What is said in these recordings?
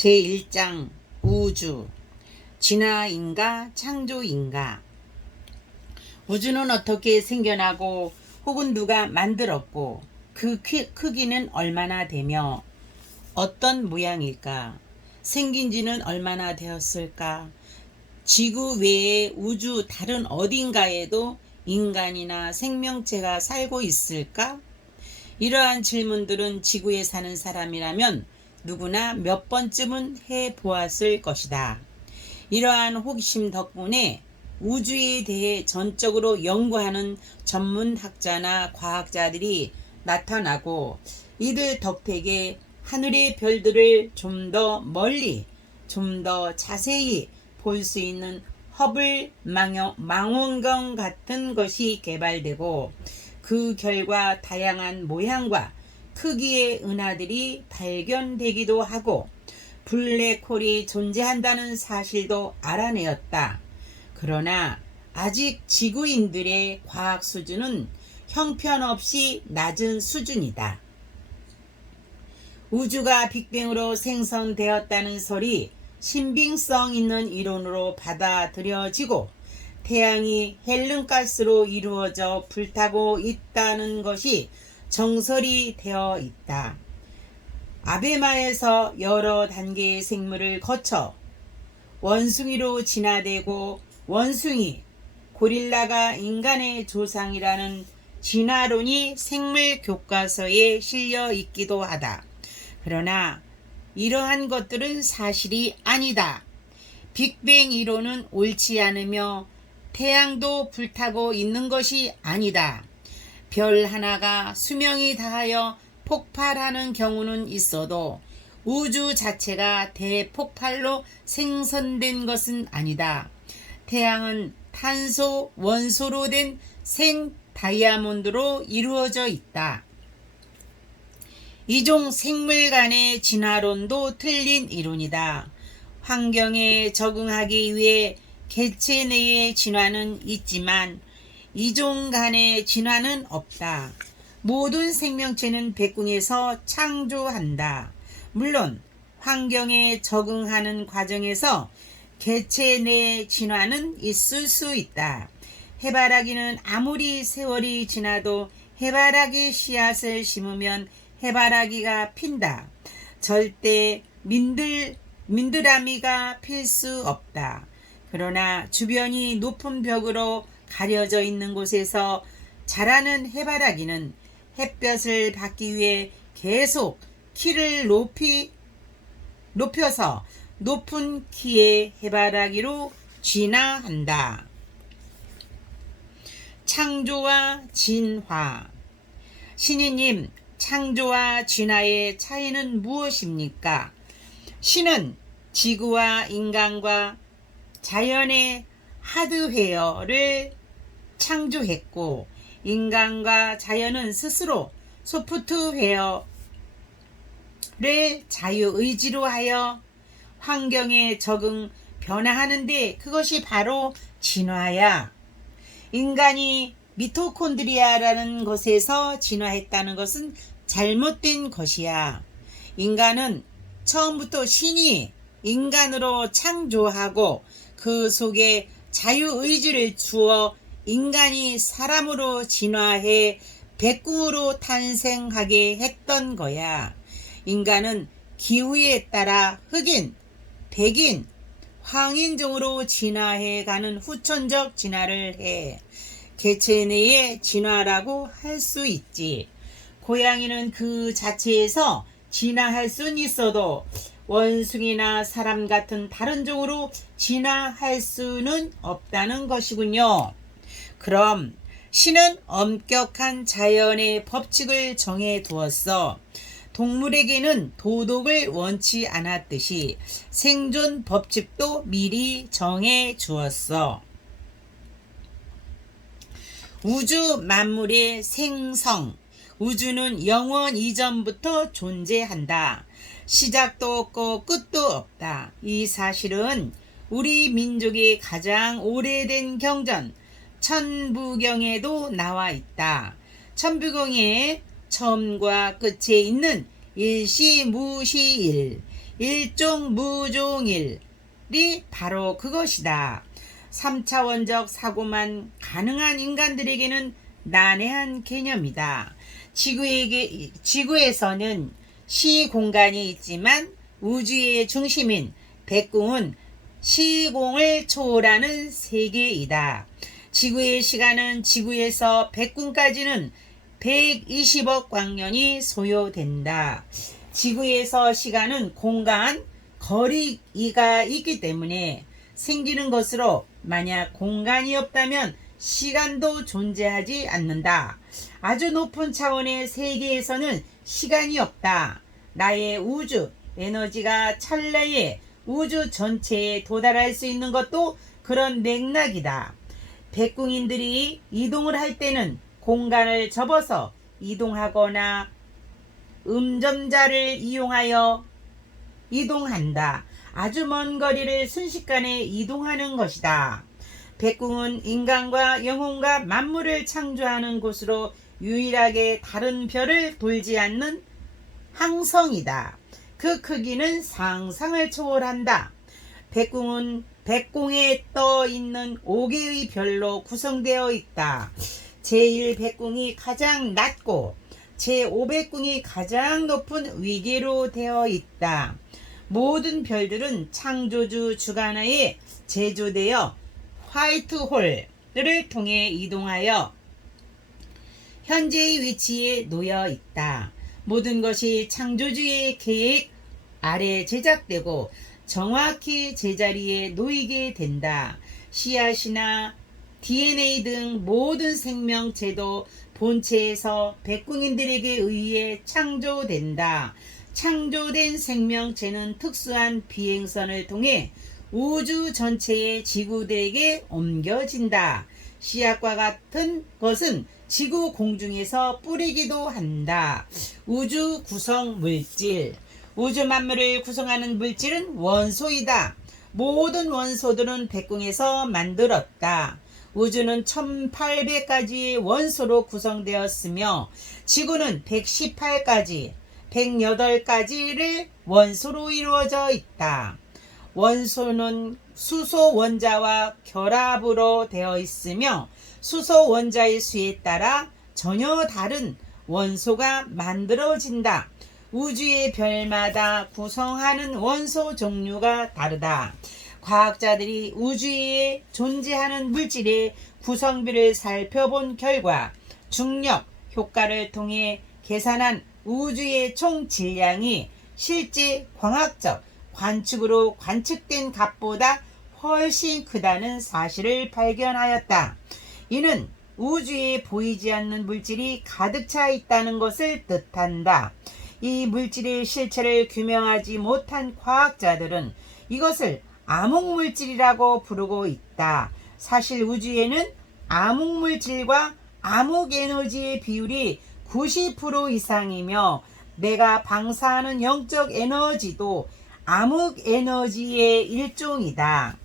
제1장 우주. 진화인가 창조인가. 우주는 어떻게 생겨나고 혹은 누가 만들었고 그 크- 크기는 얼마나 되며 어떤 모양일까? 생긴 지는 얼마나 되었을까? 지구 외에 우주 다른 어딘가에도 인간이나 생명체가 살고 있을까? 이러한 질문들은 지구에 사는 사람이라면 누구나 몇 번쯤은 해 보았을 것이다. 이러한 호기심 덕분에 우주에 대해 전적으로 연구하는 전문 학자나 과학자들이 나타나고 이들 덕택에 하늘의 별들을 좀 더 멀리, 좀 더 자세히 볼 수 있는 허블 망원- 망원경 같은 것이 개발되고 그 결과 다양한 모양과 크기의 은하들이 발견되기도 하고 블랙홀이 존재한다는 사실도 알아내었다. 그러나 아직 지구인들의 과학 수준은 형편없이 낮은 수준이다. 우주가 빅뱅으로 생성되었다는 설이 신빙성 있는 이론으로 받아들여지고 태양이 헬름가스로 이루어져 불타고 있다는 것이 정설이 되어 있다. 아베마에서 여러 단계의 생물을 거쳐 원숭이로 진화되고 원숭이, 고릴라가 인간의 조상이라는 진화론이 생물 교과서에 실려 있기도 하다. 그러나 이러한 것들은 사실이 아니다. 빅뱅 이론은 옳지 않으며 태양도 불타고 있는 것이 아니다. 별 하나가 수명이 다하여 폭발하는 경우는 있어도 우주 자체가 대폭발로 생성된 것은 아니다. 태양은 탄소 원소로 된 생 다이아몬드로 이루어져 있다. 이종 생물 간의 진화론도 틀린 이론이다. 환경에 적응하기 위해 개체 내의 진화는 있지만 이종 간의 진화는 없다. 모든 생명체는 백궁에서 창조한다. 물론 환경에 적응하는 과정에서 개체 내 진화는 있을 수 있다. 해바라기는 아무리 세월이 지나도 해바라기 씨앗을 심으면 해바라기가 핀다. 절대 민들 민들아미가 필 수 없다. 그러나 주변이 높은 벽으로 가려져 있는 곳에서 자라는 해바라기는 햇볕을 받기 위해 계속 키를 높이 높여서 높은 키의 해바라기로 진화한다. 창조와 진화. 신이님, 창조와 진화의 차이는 무엇입니까? 신은 지구와 인간과 자연의 하드웨어를 창조했고, 인간과 자연은 스스로 소프트웨어를 자유의지로 하여 환경에 적응, 변화하는데 그것이 바로 진화야. 인간이 미토콘드리아라는 것에서 진화했다는 것은 잘못된 것이야. 인간은 처음부터 신이 인간으로 창조하고 그 속에 자유의지를 주어 인간이 사람으로 진화해 백궁으로 탄생하게 했던 거야. 인간은 기후에 따라 흑인, 백인, 황인종으로 진화해 가는 후천적 진화를 해. 개체 내의 진화라고 할 수 있지. 고양이는 그 자체에서 진화할 수는 있어도 원숭이나 사람 같은 다른 종으로 진화할 수는 없다는 것이군요. 그럼 신은 엄격한 자연의 법칙을 정해 두었어. 동물에게는 도덕을 원치 않았듯이 생존 법칙도 미리 정해 주었어. 우주 만물의 생성. 우주는 영원 이전부터 존재한다. 시작도 없고 끝도 없다. 이 사실은 우리 민족의 가장 오래된 경전, 천부경에도 나와 있다. 천부경의 처음과 끝에 있는 일시무시일, 일종 무종일이 바로 그것이다. 3차원적 사고만 가능한 인간들에게는 난해한 개념이다. 지구에게, 지구에서는 시 공간이 있지만 우주의 중심인 백궁은 시공을 초월하는 세계이다. 지구의 시간은 지구에서 백궁까지는 120억 광년이 소요된다. 지구에서 시간은 공간, 거리가 있기 때문에 생기는 것으로 만약 공간이 없다면 시간도 존재하지 않는다. 아주 높은 차원의 세계에서는 시간이 없다. 나의 우주 에너지가 찰나에 우주 전체에 도달할 수 있는 것도 그런 맥락이다. 백궁인들이 이동을 할 때는 공간을 접어서 이동하거나 음점자를 이용하여 이동한다. 아주 먼 거리를 순식간에 이동하는 것이다. 백궁은 인간과 영혼과 만물을 창조하는 곳으로 유일하게 다른 별을 돌지 않는 항성이다. 그 크기는 상상을 초월한다. 백궁은 백궁에 떠 있는 5개의 별로 구성되어 있다. 제1백궁이 가장 낮고 제5백궁이 가장 높은 위계로 되어 있다. 모든 별들은 창조주 주간하에 제조되어 화이트홀을 통해 이동하여 현재의 위치에 놓여 있다. 모든 것이 창조주의 계획 아래 제작되고 정확히 제자리에 놓이게 된다. 씨앗이나 DNA 등 모든 생명체도 본체에서 백궁인들에게 의해 창조된다. 창조된 생명체는 특수한 비행선을 통해 우주 전체의 지구들에게 옮겨진다. 씨앗과 같은 것은 지구 공중에서 뿌리기도 한다. 우주 구성 물질. 우주 만물을 구성하는 물질은 원소이다. 모든 원소들은 백궁에서 만들었다. 우주는 1800가지의 원소로 구성되었으며 지구는 118가지, 108가지를 원소로 이루어져 있다. 원소는 수소 원자와 결합으로 되어 있으며 수소 원자의 수에 따라 전혀 다른 원소가 만들어진다. 우주의 별마다 구성하는 원소 종류가 다르다. 과학자들이 우주에 존재하는 물질의 구성비를 살펴본 결과 중력 효과를 통해 계산한 우주의 총 질량이 실제 광학적 관측으로 관측된 값보다 훨씬 크다는 사실을 발견하였다. 이는 우주에 보이지 않는 물질이 가득 차 있다는 것을 뜻한다. 이 물질의 실체를 규명하지 못한 과학자들은 이것을 암흑물질이라고 부르고 있다. 사실 우주에는 암흑물질과 암흑에너지의 비율이 90% 이상이며 내가 방사하는 영적 에너지도 암흑 에너지의 일종이다.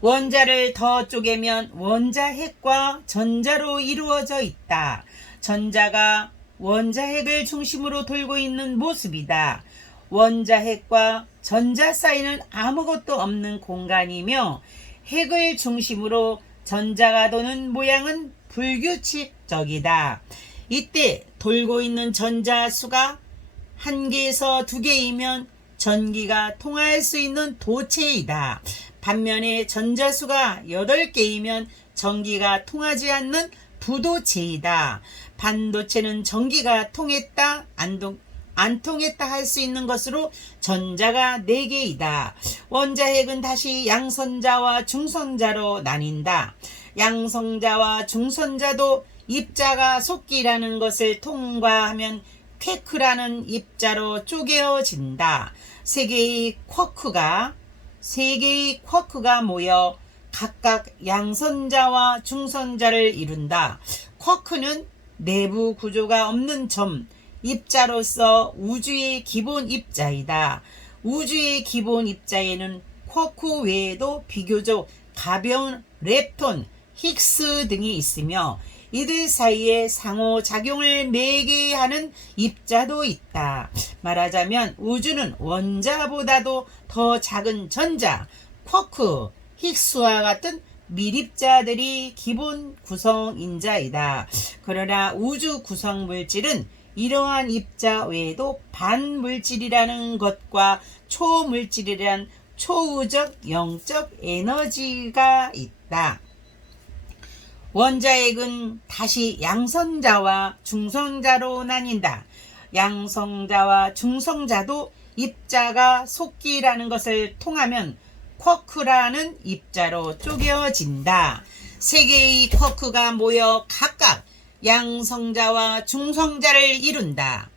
원자를 더 쪼개면 원자핵과 전자로 이루어져 있다. 전자가 원자핵을 중심으로 돌고 있는 모습이다. 원자핵과 전자 사이는 아무것도 없는 공간이며 핵을 중심으로 전자가 도는 모양은 불규칙적이다. 이때 돌고 있는 전자 수가 한 개에서 두 개이면 전기가 통할 수 있는 도체이다. 반면에 전자수가 8개이면 전기가 통하지 않는 부도체이다. 반도체는 전기가 통했다, 안, 동, 안 통했다 할 수 있는 것으로 전자가 4개이다. 원자핵은 다시 양선자와 중선자로 나뉜다. 양성자와 중선자도 입자가 속기라는 것을 통과하면 퀘크라는 입자로 쪼개어진다. 세 개의 쿼크가 세 개의 쿼크가 모여 각각 양선자와 중선자를 이룬다. 쿼크는 내부 구조가 없는 점, 입자로서 우주의 기본 입자이다. 우주의 기본 입자에는 쿼크 외에도 비교적 가벼운 렙톤, 힉스 등이 있으며 이들 사이에 상호작용을 매게 하는 입자도 있다. 말하자면 우주는 원자보다도 더 작은 전자, 쿼크, 힉스와 같은 미립자들이 기본 구성인자이다. 그러나 우주 구성 물질은 이러한 입자 외에도 반물질이라는 것과 초물질이란 초우적 영적 에너지가 있다. 원자핵은 다시 양성자와 중성자로 나뉜다. 양성자와 중성자도 입자가 속기라는 것을 통하면 쿼크라는 입자로 쪼개어진다. 세 개의 쿼크가 모여 각각 양성자와 중성자를 이룬다.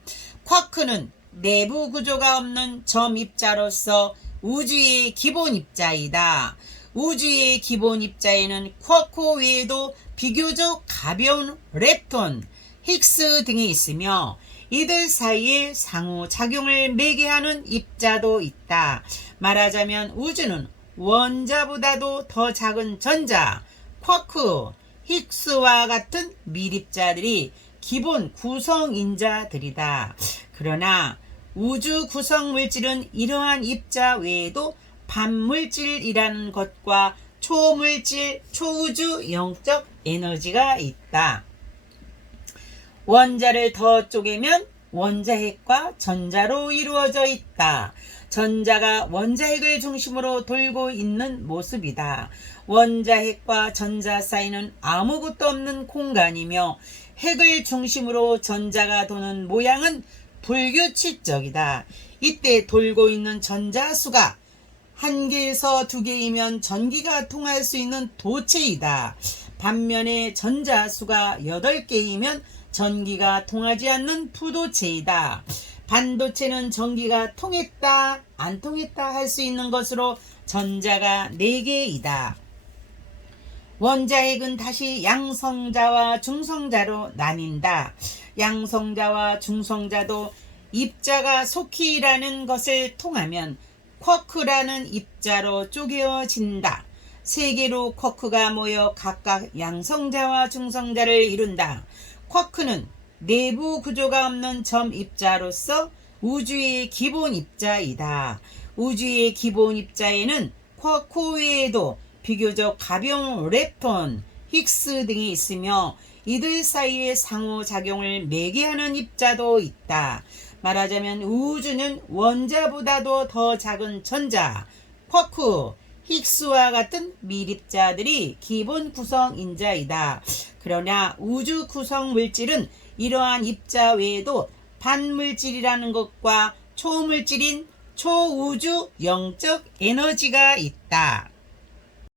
쿼크는 내부 구조가 없는 점 입자로서 우주의 기본 입자이다. 우주의 기본 입자에는 쿼크 외에도 비교적 가벼운 렙톤, 힉스 등이 있으며 이들 사이에 상호작용을 매게 하는 입자도 있다. 말하자면 우주는 원자보다도 더 작은 전자, 쿼크, 힉스와 같은 미립자들이 기본 구성인자들이다. 그러나 우주 구성 물질은 이러한 입자 외에도 반물질이라는 것과 초물질, 초우주 영적 에너지가 있다. 원자를 더 쪼개면 원자핵과 전자로 이루어져 있다. 전자가 원자핵을 중심으로 돌고 있는 모습이다. 원자핵과 전자 사이는 아무것도 없는 공간이며 핵을 중심으로 전자가 도는 모양은 불규칙적이다. 이때 돌고 있는 전자 수가 한 개에서 두 개이면 전기가 통할 수 있는 도체이다. 반면에 전자 수가 여덟 개이면 전기가 통하지 않는 부도체이다. 반도체는 전기가 통했다, 안 통했다 할 수 있는 것으로 전자가 네개이다 원자핵은 다시 양성자와 중성자로 나뉜다. 양성자와 중성자도 입자가 속히라는 것을 통하면 쿼크라는 입자로 쪼개어진다. 세 개로 쿼크가 모여 각각 양성자와 중성자를 이룬다. 쿼크는 내부 구조가 없는 점 입자로서 우주의 기본 입자이다. 우주의 기본 입자에는 쿼크 외에도 비교적 가벼운 렙톤, 힉스 등이 있으며 이들 사이에 상호작용을 매게 하는 입자도 있다. 말하자면 우주는 원자보다도 더 작은 전자, 쿼크, 힉스와 같은 미립자들이 기본 구성 인자이다. 그러나 우주 구성 물질은 이러한 입자 외에도 반물질이라는 것과 초물질인 초우주 영적 에너지가 있다.